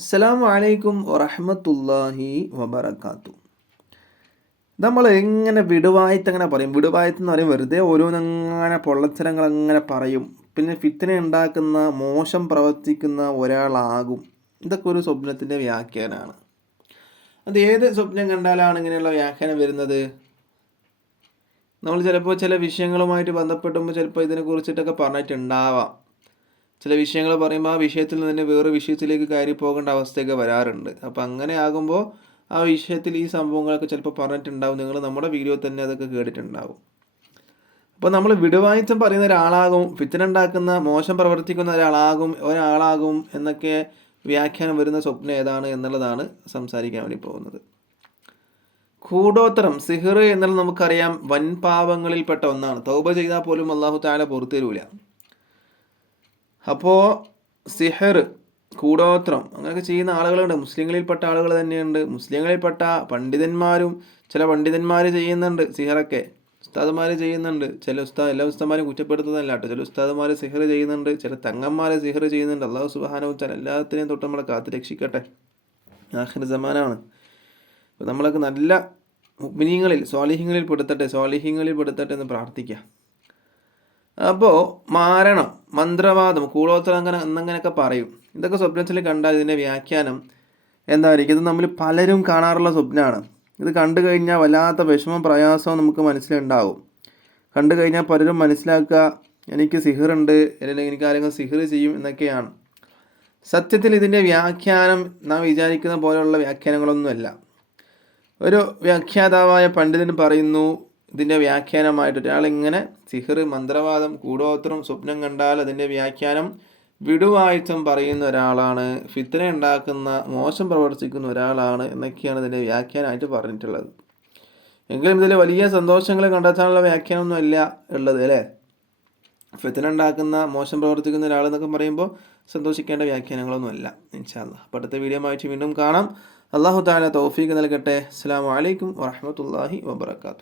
അസ്സലാമു അലൈക്കും വറഹ്മത്തുള്ളാഹി വബറകാതുഹു. നമ്മൾ എങ്ങനെ വിടുവായത്തങ്ങനെ പറയും? വിടുവായത്ത് എന്ന് പറയും വെറുതെ ഓരോന്നങ്ങനെ പൊള്ളത്തരങ്ങൾ അങ്ങനെ പറയും. പിന്നെ ഫിത്ന ഉണ്ടാക്കുന്ന മോശം പ്രവർത്തിക്കുന്ന ഒരാളാകും. ഇതൊക്കെ ഒരു സ്വപ്നത്തിൻ്റെ വ്യാഖ്യാനമാണ്. അത് ഏത് സ്വപ്നം കണ്ടാലാണ് ഇങ്ങനെയുള്ള വ്യാഖ്യാനം വരുന്നത്? നമ്മൾ ചിലപ്പോൾ ചില വിഷയങ്ങളുമായിട്ട് ബന്ധപ്പെട്ടുമ്പോൾ ചിലപ്പോൾ ഇതിനെക്കുറിച്ചിട്ടൊക്കെ പറഞ്ഞിട്ടുണ്ടാവാം. ചില വിഷയങ്ങൾ പറയുമ്പോൾ ആ വിഷയത്തിൽ നിന്ന് തന്നെ വേറെ വിഷയത്തിലേക്ക് കയറി പോകേണ്ട അവസ്ഥയൊക്കെ വരാറുണ്ട്. അപ്പോൾ അങ്ങനെ ആകുമ്പോൾ ആ വിഷയത്തിൽ ഈ സംഭവങ്ങളൊക്കെ ചിലപ്പോൾ പറഞ്ഞിട്ടുണ്ടാവും. നിങ്ങൾ നമ്മുടെ വീഡിയോ തന്നെ അതൊക്കെ കേട്ടിട്ടുണ്ടാവും. അപ്പോൾ നമ്മൾ വിടുവായത്തം പറയുന്ന ഒരാളാകും, ഫിത്ന ഉണ്ടാക്കുന്ന മോശം പ്രവർത്തിക്കുന്ന ഒരാളാകും എന്നൊക്കെ വ്യാഖ്യാനം വരുന്ന സ്വപ്നം ഏതാണ് എന്നുള്ളതാണ് സംസാരിക്കാൻ വേണ്ടി പോകുന്നത്. കൂടോത്രം, സിഹർ എന്നുള്ളത് നമുക്കറിയാം വൻപാപങ്ങളിൽപ്പെട്ട ഒന്നാണ്. തൗബ ചെയ്താൽ പോലും അല്ലാഹു തആല പുറത്തു തരൂല. അപ്പോൾ സിഹർ, കൂടോത്രം അങ്ങനെയൊക്കെ ചെയ്യുന്ന ആളുകളുണ്ട്. മുസ്ലിങ്ങളിൽപ്പെട്ട ആളുകൾ തന്നെയുണ്ട്. മുസ്ലിങ്ങളിൽപ്പെട്ട പണ്ഡിതന്മാരും ചില പണ്ഡിതന്മാർ ചെയ്യുന്നുണ്ട് സിഹറൊക്കെ. ഉസ്താദുമാർ ചെയ്യുന്നുണ്ട്. എല്ലാ ഉസ്താദന്മാരും കുറ്റപ്പെടുത്തുന്നതല്ല കേട്ടോ. ചില ഉസ്താദുമാർ സിഹർ ചെയ്യുന്നുണ്ട്, ചില തങ്ങന്മാർ സിഹർ ചെയ്യുന്നുണ്ട്. അല്ലാഹു സുബ്ഹാനഹു വ തആല എല്ലാത്തിനെയും തൊട്ട് നമ്മളെ കാത്ത് രക്ഷിക്കട്ടെ. ആഖിർ സമാനാണ്. അപ്പോൾ നമ്മളൊക്കെ നല്ല മുഅ്മിനീങ്ങളിൽ സ്വാലിഹീങ്ങളിൽ പെടുത്തട്ടെ എന്ന് പ്രാർത്ഥിക്കാം. അപ്പോൾ മാരണം, മന്ത്രവാദം, കൂടോത്രം എന്നങ്ങനെയൊക്കെ പറയും. ഇതൊക്കെ സ്വപ്നത്തിൽ കണ്ടാൽ ഇതിൻ്റെ വ്യാഖ്യാനം എന്തായിരിക്കും? ഇത് നമ്മൾ പലരും കാണാറുള്ള സ്വപ്നമാണ്. ഇത് കണ്ടു കഴിഞ്ഞാൽ വല്ലാത്ത വിഷമം പ്രയാസവും നമുക്ക് മനസ്സിലുണ്ടാവും. കണ്ടു കഴിഞ്ഞാൽ പലരും മനസ്സിലാക്കുക എനിക്ക് സിഹിറുണ്ട്, അല്ലെങ്കിൽ എനിക്ക് ആരെങ്കിലും സിഹിർ ചെയ്യും എന്നൊക്കെയാണ്. സത്യത്തിൽ ഇതിൻ്റെ വ്യാഖ്യാനം നാം വിചാരിക്കുന്ന പോലെയുള്ള വ്യാഖ്യാനങ്ങളൊന്നുമല്ല. ഒരു വ്യാഖ്യാതാവായ പണ്ഡിതൻ പറയുന്നു ഇതിൻ്റെ വ്യാഖ്യാനമായിട്ട് ഒരാളിങ്ങനെ സിഹിർ, മന്ത്രവാദം, കൂടോത്രം സ്വപ്നം കണ്ടാൽ അതിൻ്റെ വ്യാഖ്യാനം വിടുവായത്തം പറയുന്ന ഒരാളാണ്, ഫിത്ന ഉണ്ടാക്കുന്ന മോശം പ്രവർത്തിക്കുന്ന ഒരാളാണ് എന്നൊക്കെയാണ് ഇതിൻ്റെ വ്യാഖ്യാനമായിട്ട് പറഞ്ഞിട്ടുള്ളത്. എങ്കിലും ഇതിൽ വലിയ സന്തോഷങ്ങൾ കണ്ടെത്താനുള്ള വ്യാഖ്യാനമൊന്നും അല്ല ഉള്ളത് അല്ലേ. ഫിത്ന ഉണ്ടാക്കുന്ന മോശം പ്രവർത്തിക്കുന്ന ഒരാളെന്നൊക്കെ പറയുമ്പോൾ സന്തോഷിക്കേണ്ട വ്യാഖ്യാനങ്ങളൊന്നുമല്ല. ഇൻഷാ അല്ലാഹ്. അപ്പോൾ അടുത്ത വീഡിയോ ആയിട്ട് വീണ്ടും കാണാം. അല്ലാഹു തആല തൗഫീഖ് നൽകട്ടെ. അസ്സലാമു അലൈക്കും വറഹ്മത്തുള്ളാഹി വബറകാതുഹു.